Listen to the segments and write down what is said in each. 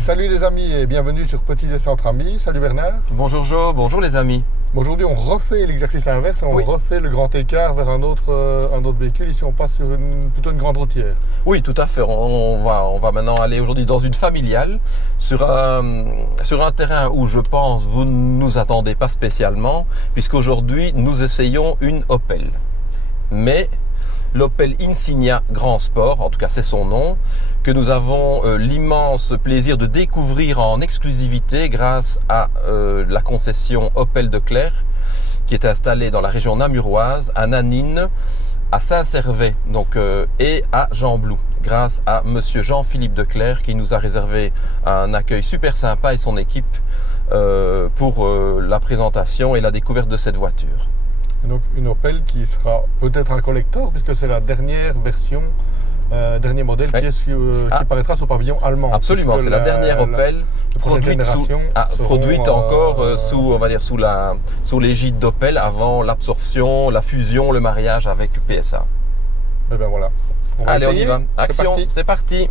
Salut les amis et bienvenue sur Petits Essais entre amis. Salut Bernard. Bonjour Jo, bonjour les amis. Aujourd'hui on refait l'exercice inverse, on refait le grand écart vers un autre véhicule. Ici on passe sur plutôt une grande routière. Oui, tout à fait. On va maintenant aller aujourd'hui dans une familiale, sur un terrain où je pense vous ne nous attendez pas spécialement, puisqu'aujourd'hui nous essayons une Opel. Mais l'Opel Insignia Grand Sport, en tout cas c'est son nom, que nous avons l'immense plaisir de découvrir en exclusivité grâce à la concession Opel de Clerc, qui est installée dans la région namuroise, à Nanine, à Saint-Servais et à Gembloux, grâce à monsieur Jean-Philippe de Clerc qui nous a réservé un accueil super sympa et son équipe pour la présentation et la découverte de cette voiture. Et donc une Opel qui sera peut-être un collector puisque c'est la dernière version, dernier modèle qui paraîtra sur pavillon allemand. Absolument, c'est la dernière Opel produite encore sous l'égide d'Opel avant l'absorption, la fusion, le mariage avec PSA. Et ben voilà. Allez, on y va. Action, c'est parti.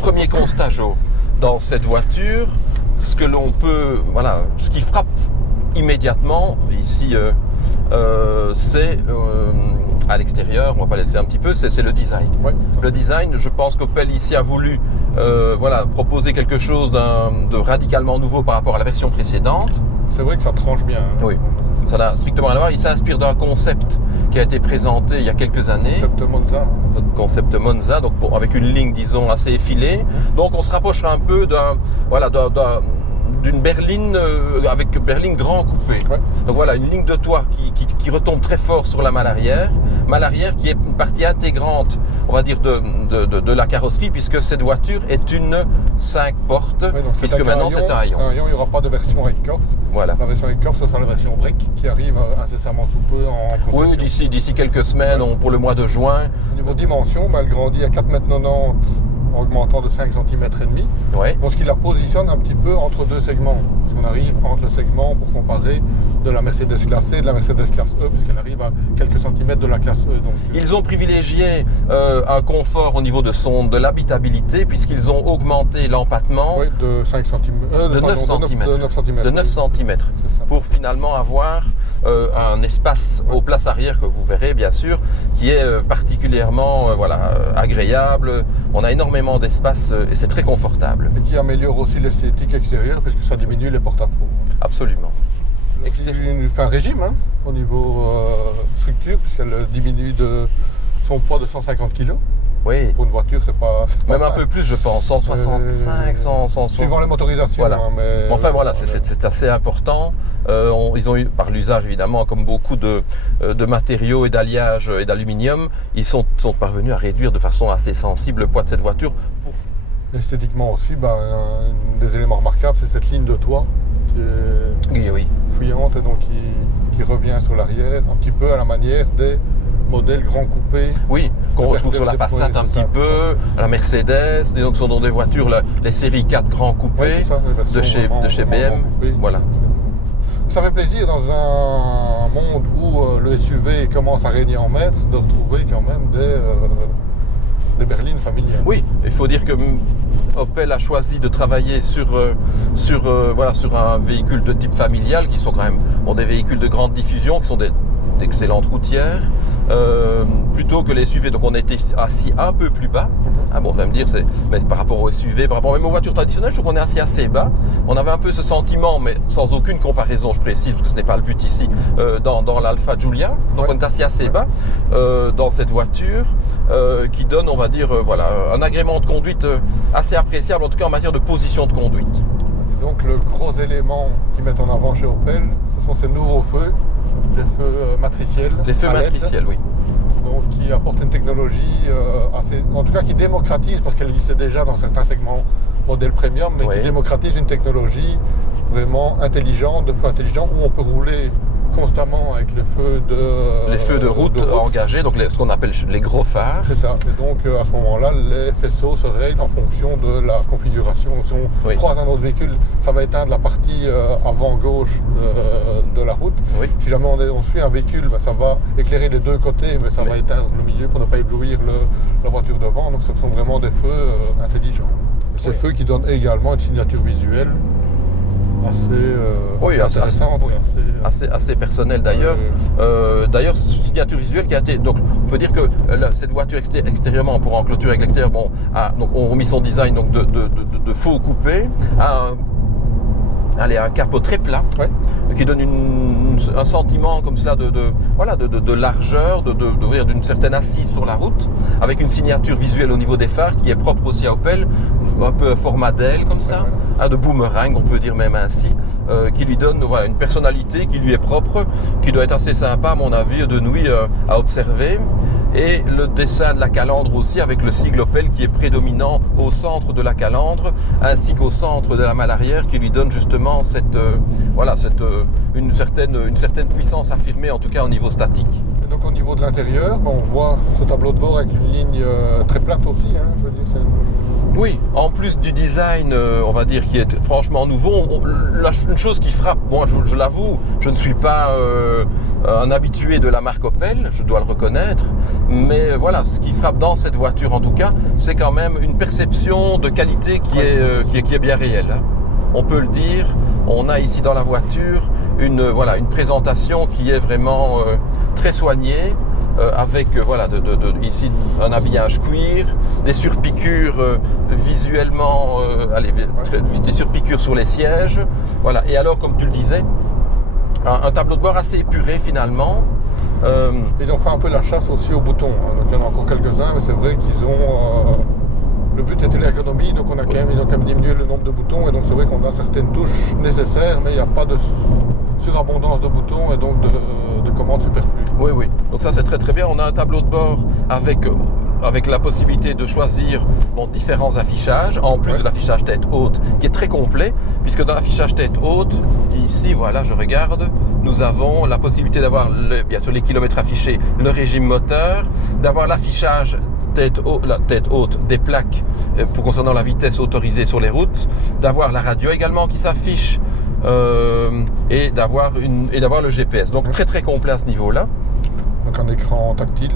Premier constat, Jo, dans cette voiture, ce qui frappe immédiatement ici, c'est à l'extérieur, on va pas laisser un petit peu, c'est le design. Ouais. Le design, je pense qu'Opel ici a voulu proposer quelque chose de radicalement nouveau par rapport à la version précédente. C'est vrai que ça tranche bien. Hein. Oui, ça n'a strictement rien à voir. Il s'inspire d'un concept qui a été présenté il y a quelques années. Concept Monza, donc avec une ligne, disons, assez effilée. Donc on se rapproche un peu d'une berline avec berline grand coupé. Ouais. Donc voilà, une ligne de toit qui retombe très fort sur la malle arrière qui est une partie intégrante, on va dire, de la carrosserie, puisque cette voiture est une 5 portes, puisque maintenant c'est un haillon. Il n'y aura pas de version avec coffre. Voilà. La version avec coffre, ce sera la version brick qui arrive incessamment sous peu en concession. Oui, d'ici quelques semaines, pour le mois de juin. Au niveau dimension, elle grandit à 4,90 m en augmentant de 5 cm et demi. Ouais. Donc ce qui la positionne un petit peu entre deux segments. Parce qu'on arrive entre le segment pour comparer de la Mercedes classe C et de la Mercedes classe E, puisqu'elle arrive à quelques centimètres de la classe E. Donc, ils ont privilégié un confort au niveau de l'habitabilité, puisqu'ils ont augmenté l'empattement de 5 cm. De 9 cm. De 9 cm. Pour finalement avoir un espace aux places arrière que vous verrez bien sûr, qui est particulièrement agréable. On a énormément d'espace et c'est très confortable. Et qui améliore aussi l'esthétique extérieure puisque ça diminue les porte-à-faux. Absolument. Elle fait un régime au niveau structure puisqu'elle diminue de son poids de 150 kg. Oui. Pour une voiture, c'est pas même un peu plus, je pense, 165, 100. Suivant les motorisations. Voilà. C'est assez important. Ils ont eu, par l'usage évidemment, comme beaucoup de matériaux et d'alliages et d'aluminium, ils sont parvenus à réduire de façon assez sensible le poids de cette voiture. Esthétiquement aussi, un des éléments remarquables, c'est cette ligne de toit qui est fuyante et donc qui revient sur l'arrière, un petit peu à la manière des modèles grand coupés. Oui, qu'on retrouve sur la Passat un petit peu, la Mercedes, donc sont dans des voitures, les séries 4 grand coupés de chez BM. Voilà. Ça fait plaisir dans un monde où le SUV commence à régner en maître de retrouver quand même des berlines familiales. Oui, il faut dire que Opel a choisi de travailler sur un véhicule de type familial qui sont quand même des véhicules de grande diffusion, qui sont d'excellentes routières, plutôt que les SUV. Donc on était assis un peu plus bas. On va me dire, mais par rapport aux SUV, par rapport même aux voitures traditionnelles, je trouve qu'on est assis assez bas. On avait un peu ce sentiment, mais sans aucune comparaison, je précise, parce que ce n'est pas le but ici, dans l'Alfa Giulia. Donc on est assis assez bas dans cette voiture qui donne, on va dire, un agrément de conduite assez appréciable, en tout cas en matière de position de conduite. Et donc le gros élément qu'ils mettent en avant chez Opel, ce sont ces nouveaux feux, les feux matriciels. Les feux matriciels, oui. donc qui apporte une technologie en tout cas qui démocratise, parce qu'elle existait déjà dans certains segments modèle premium, mais qui démocratise une technologie vraiment intelligente, de feu intelligent, où on peut rouler constamment avec les feux de route engagés, donc ce qu'on appelle les gros phares. C'est ça. Et donc à ce moment-là, les faisceaux se règlent en fonction de la configuration. Si on croise un autre véhicule, ça va éteindre la partie avant gauche de la route. Oui. Si jamais on suit un véhicule, ça va éclairer les deux côtés, mais ça va éteindre le milieu pour ne pas éblouir la voiture devant. Donc ce sont vraiment des feux intelligents. Ces feux qui donnent également une signature visuelle assez intéressante, assez personnel d'ailleurs. D'ailleurs, signature visuelle qui a été. Donc, on peut dire que cette voiture extérieurement, pour en clôturer avec l'extérieur, donc on remis son design donc de faux coupé à un capot très plat, qui donne un sentiment comme cela de largeur, d'une certaine assise sur la route, avec une signature visuelle au niveau des phares qui est propre aussi à Opel, un peu format d'aile comme ça, de boomerang on peut dire même ainsi, qui lui donne une personnalité qui lui est propre, qui doit être assez sympa à mon avis de nuit à observer. Et le dessin de la calandre aussi, avec le sigle Opel qui est prédominant au centre de la calandre, ainsi qu'au centre de la malle arrière, qui lui donne justement une certaine puissance affirmée, en tout cas au niveau statique. Et donc au niveau de l'intérieur, on voit ce tableau de bord avec une ligne très plate aussi, je veux dire, Oui, en plus du design, on va dire, qui est franchement nouveau, une chose qui frappe, moi je l'avoue, je ne suis pas un habitué de la marque Opel, je dois le reconnaître, mais ce qui frappe dans cette voiture en tout cas, c'est quand même une perception de qualité qui est bien réelle. On peut le dire, on a ici dans la voiture une présentation qui est vraiment très soignée, avec ici un habillage cuir, des surpiqûres visuellement, des surpiqûres sur les sièges, et alors comme tu le disais, un tableau de bord assez épuré finalement. Ils ont fait un peu la chasse aussi aux boutons, donc il y en a encore quelques-uns, mais c'est vrai qu'ils ont... Le but était l'ergonomie, donc ils ont quand même diminué le nombre de boutons, et donc c'est vrai qu'on a certaines touches nécessaires, mais il n'y a pas de surabondance de boutons et donc de commandes superflues. Oui, donc ça c'est très très bien. On a un tableau de bord avec la possibilité de choisir différents affichages, en plus de l'affichage tête haute, qui est très complet, puisque dans l'affichage tête haute, ici, je regarde, nous avons la possibilité d'avoir, bien sûr, les kilomètres affichés, le régime moteur, d'avoir l'affichage tête haute des plaques concernant la vitesse autorisée sur les routes, d'avoir la radio également qui s'affiche, et d'avoir le GPS. Donc très très complet à ce niveau-là. Donc un écran tactile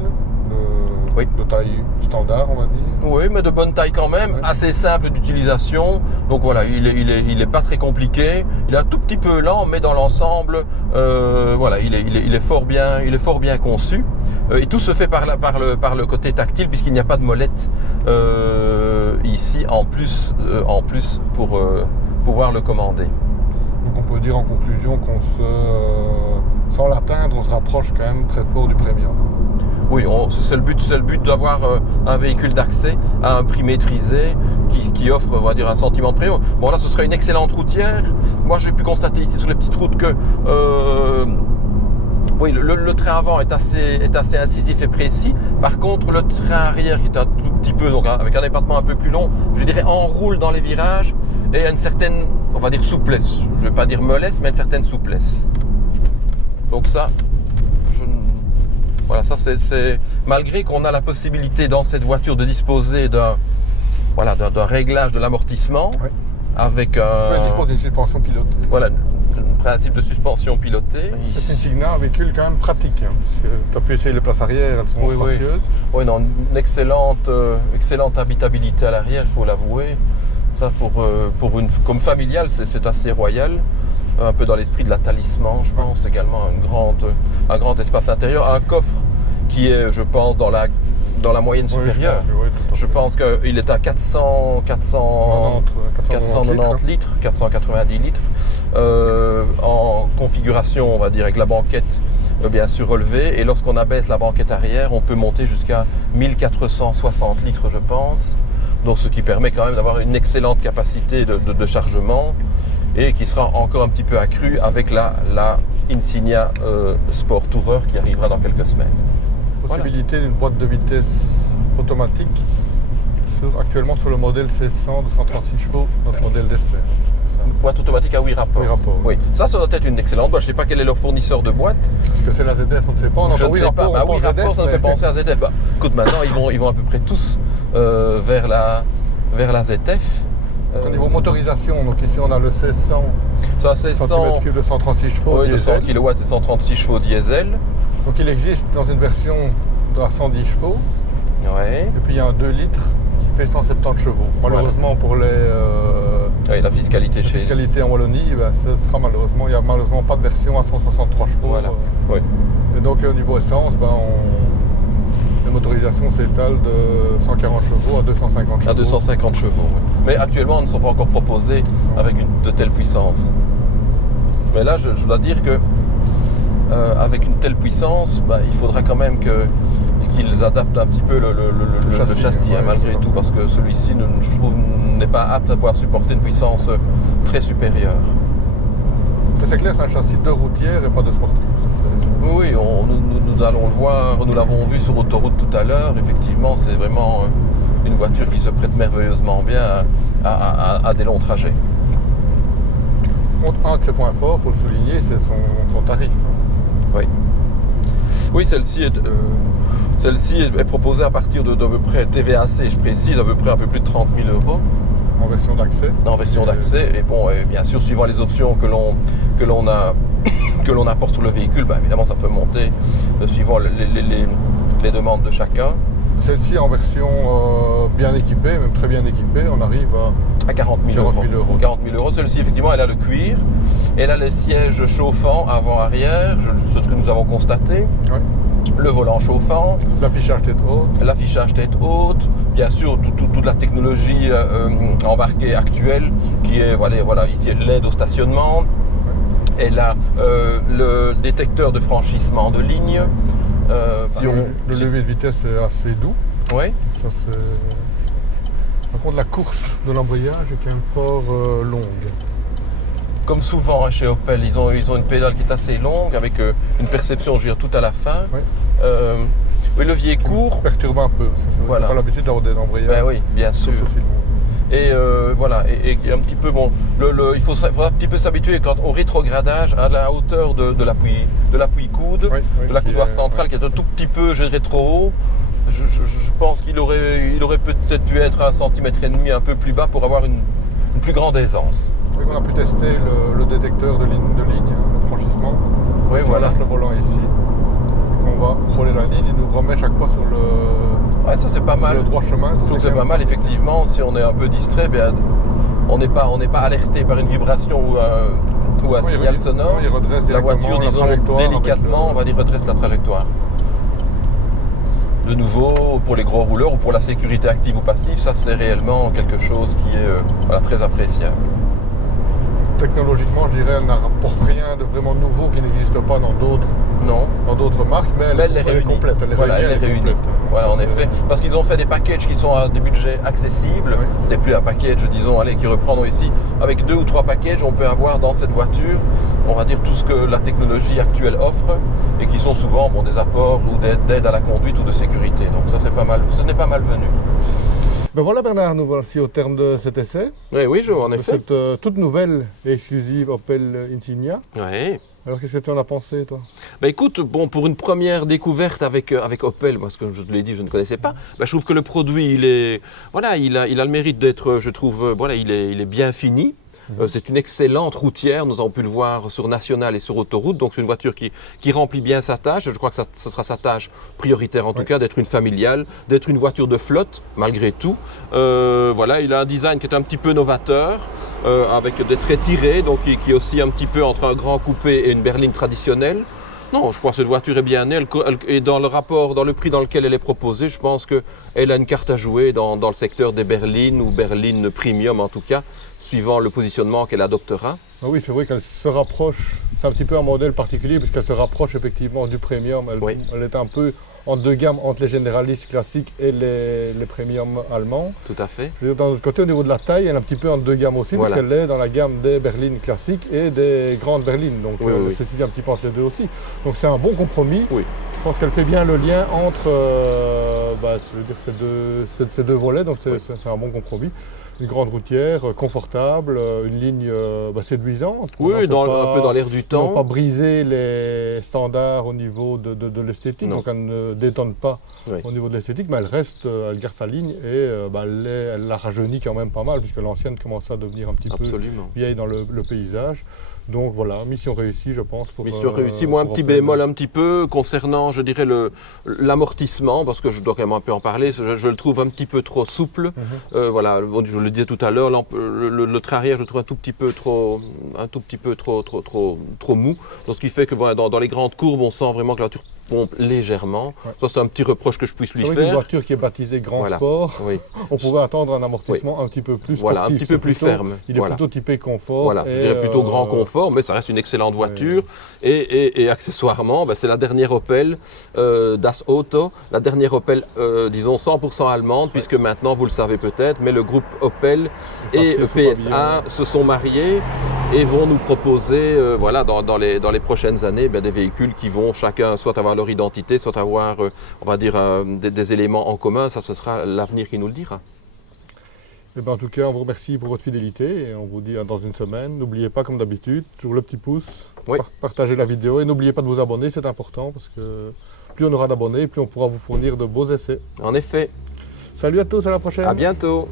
de taille standard, on va dire. Oui, mais de bonne taille quand même, assez simple d'utilisation. Donc il est pas très compliqué. Il est un tout petit peu lent, mais dans l'ensemble, il est fort bien conçu. Et tout se fait par le côté tactile, puisqu'il n'y a pas de molette ici en plus pour pouvoir le commander. Donc on peut dire en conclusion sans l'atteindre, on se rapproche quand même très fort du premium. Oui, c'est le but d'avoir un véhicule d'accès à un prix maîtrisé qui offre, on va dire, un sentiment de premium. Bon, là, ce serait une excellente routière. Moi, j'ai pu constater ici sur les petites routes que le train avant est assez incisif et précis. Par contre, le train arrière, qui est un tout petit peu, donc avec un département un peu plus long, je dirais enroule dans les virages et a une certaine, on va dire, souplesse. Je ne vais pas dire mollesse, mais une certaine souplesse. Donc ça, c'est malgré qu'on a la possibilité dans cette voiture de disposer d'un réglage de l'amortissement avec elle dispose d'une suspension pilotée. Voilà, le principe de suspension pilotée. C'est un véhicule quand même pratique, parce que tu as pu essayer les places arrière, elles sont spacieuses. Oui, une excellente habitabilité à l'arrière, il faut l'avouer. Ça comme familiale, c'est assez royal. Un peu dans l'esprit de la Talisman, je pense, également un grand espace intérieur, un coffre qui est, je pense, dans la moyenne supérieure. Je pense qu'il est à 490 litres, 490 litres, en configuration, on va dire, avec la banquette bien sûr relevée. Et lorsqu'on abaisse la banquette arrière, on peut monter jusqu'à 1460 litres, je pense. Donc, ce qui permet quand même d'avoir une excellente capacité de chargement, et qui sera encore un petit peu accru avec la Insignia Sport Tourer qui arrivera dans quelques semaines. Il possibilité d'une boîte de vitesse automatique actuellement sur le modèle 1600 de 136 chevaux, notre modèle d'essai. Une boîte automatique à 8 rapports. 8 rapports. Oui. Ça doit être une excellente boîte. Je ne sais pas quel est leur fournisseur de boîte. Est-ce que c'est la ZF? On ne sait pas. Je ne sais pas. 8 rapports, ça me fait penser à ZF. Bah, écoute, maintenant, ils vont à peu près tous vers la ZF. Au niveau motorisation, donc ici on a le 1600 cm3 de 136 chevaux diesel. 200 kW et 136 chevaux diesel. Donc il existe dans une version à 110 chevaux. Ouais. Et puis il y a un 2 litres qui fait 170 chevaux. Malheureusement pour la fiscalité la fiscalité en Wallonie, ce sera il n'y a malheureusement pas de version à 163 chevaux. Voilà. Oui. Et donc au niveau essence, les motorisations s'étalent de 140 chevaux à 250 chevaux. À 250 chevaux, oui. Mais actuellement, elles ne sont pas encore proposées avec de telles puissances. Mais là, je dois dire que avec une telle puissance, il faudra quand même qu'ils adaptent un petit peu le châssis malgré tout, parce que celui-ci, je trouve, n'est pas apte à pouvoir supporter une puissance très supérieure. Mais c'est clair, c'est un châssis de routière et pas de sportif. Oui, nous allons le voir, nous l'avons vu sur autoroute tout à l'heure. Effectivement, c'est vraiment une voiture qui se prête merveilleusement bien à des longs trajets. Un de ses points forts, il faut le souligner, c'est son tarif. Oui, celle-ci est proposée à partir d'à peu près TVAC, je précise, à peu près un peu plus de 30 000 €. En version d'accès. En version d'accès. Et bon, bien sûr, suivant les options que l'on apporte sur le véhicule, évidemment, ça peut monter suivant les demandes de chacun. Celle-ci en version bien équipée, même très bien équipée, on arrive à 40 000 €. 40 000 €. Celle-ci, effectivement, elle a le cuir. Elle a les sièges chauffants avant-arrière, ce que nous avons constaté. Oui. Le volant chauffant. L'affichage tête haute. L'affichage tête haute. Bien sûr, toute la technologie embarquée actuelle qui est, voilà ici, l'aide au stationnement. Oui. Elle a le détecteur de franchissement de ligne. Le levier de vitesse est assez doux. Oui. Ça, par contre, la course de l'embrayage est quand même fort longue. Comme souvent chez Opel, ils ont une pédale qui est assez longue avec une perception, je veux dire, tout à la fin. Oui. Le levier court. Perturbe un peu. On n'a pas l'habitude d'avoir des embrayages. Oui, bien sûr. Et voilà, et un petit peu, il faudra un petit peu s'habituer au rétrogradage à la hauteur de l'appui coude, de la coudoir centrale qui est un tout petit peu, je dirais, trop haut. Je pense qu'il aurait peut-être pu être 1,5 cm un peu plus bas pour avoir une plus grande aisance. Oui, on a pu tester le détecteur de ligne, le franchissement. Oui, voilà. On lâche le volant ici. On va frôler la ligne, il nous remet chaque fois sur c'est pas mal. Le droit chemin. Je trouve que c'est pas mal, effectivement. Si on est un peu distrait, on n'est pas alerté par une vibration ou un signal sonore. Il redresse la voiture, disons, délicatement, on va dire, redresse la trajectoire. De nouveau, pour les gros rouleurs ou pour la sécurité active ou passive, ça c'est réellement quelque chose qui est très appréciable. Technologiquement, je dirais, elle n'apporte rien de vraiment nouveau qui n'existe pas dans d'autres marques, mais elle est complète. Elle est réunie. Voilà, en effet. Parce qu'ils ont fait des packages qui sont à des budgets accessibles. Oui. C'est plus un package, disons, qui reprendront ici. Avec 2 ou 3 packages, on peut avoir dans cette voiture, on va dire, tout ce que la technologie actuelle offre et qui sont souvent des apports ou d'aide à la conduite ou de sécurité. Donc ça, c'est pas mal. Ce n'est pas malvenu. Ben voilà Bernard, nous voici au terme de cet essai. Oui, en effet. De cette toute nouvelle et exclusive Opel Insignia. Oui. Alors qu'est-ce que tu en as pensé, toi? Écoute, pour une première découverte avec Opel, parce que je te l'ai dit, je ne connaissais pas, je trouve que le produit, il a le mérite d'être, je trouve, il est bien fini. C'est une excellente routière, nous avons pu le voir sur National et sur autoroute, donc c'est une voiture qui remplit bien sa tâche. Je crois que ce sera sa tâche prioritaire en tout cas, d'être une familiale, d'être une voiture de flotte malgré tout. Il a un design qui est un petit peu novateur, avec des traits tirés, donc qui est aussi un petit peu entre un grand coupé et une berline traditionnelle. Non, je crois que cette voiture est bien née, et dans le rapport, dans le prix dans lequel elle est proposée, je pense qu'elle a une carte à jouer dans le secteur des berlines ou berlines premium en tout cas, suivant le positionnement qu'elle adoptera. Ah oui, c'est vrai qu'elle se rapproche, c'est un petit peu un modèle particulier puisqu'elle se rapproche effectivement du premium. Elle est un peu en deux gammes entre les généralistes classiques et les premium allemands. Tout à fait. Je veux dire, d'un autre côté, au niveau de la taille, elle est un petit peu en deux gammes aussi, Voilà. parce qu'elle est dans la gamme des berlines classiques et des grandes berlines. Donc elle se situe un petit peu entre les deux aussi. Donc c'est un bon compromis. Oui. Je pense qu'elle fait bien le lien entre je veux dire, ces deux volets, donc c'est un bon compromis. Une grande routière, confortable, une ligne séduisante. Oui, un peu dans l'air du temps. Ne pas briser les standards au niveau de l'esthétique, donc elle ne détonne pas au niveau de l'esthétique, mais elle garde sa ligne et elle la rajeunit quand même pas mal, puisque l'ancienne commence à devenir un petit peu vieille dans le paysage. Donc voilà, mission réussie, je pense. Mission réussie. Moi, un petit bémol un petit peu concernant, je dirais, l'amortissement, parce que je dois quand même un peu en parler. Je le trouve un petit peu trop souple. Voilà, je le disais tout à l'heure, le trait arrière, je le trouve un tout petit peu trop mou. Donc, ce qui fait que voilà, dans les grandes courbes, on sent vraiment que la voiture pompe légèrement. Ça, c'est un petit reproche que je puisse lui faire. Une voiture qui est baptisée Grand Sport, on pouvait attendre un amortissement un petit peu plus sportif. Voilà, un petit peu plus ferme. Il est plutôt typé confort. Voilà, je dirais plutôt grand confort, mais ça reste une excellente voiture. Et accessoirement, c'est la dernière Opel Das Auto, la dernière Opel, disons 100% allemande, puisque maintenant, vous le savez peut-être, mais le groupe Opel et PSA se sont mariés et vont nous proposer, dans les prochaines années, des véhicules qui vont chacun soit avoir leur identité, soit avoir, on va dire, des éléments en commun. Ça, ce sera l'avenir qui nous le dira. En tout cas, on vous remercie pour votre fidélité et on vous dit dans une semaine. N'oubliez pas, comme d'habitude, toujours le petit pouce, partagez la vidéo et n'oubliez pas de vous abonner, c'est important parce que plus on aura d'abonnés, plus on pourra vous fournir de beaux essais. En effet. Salut à tous, à la prochaine. À bientôt.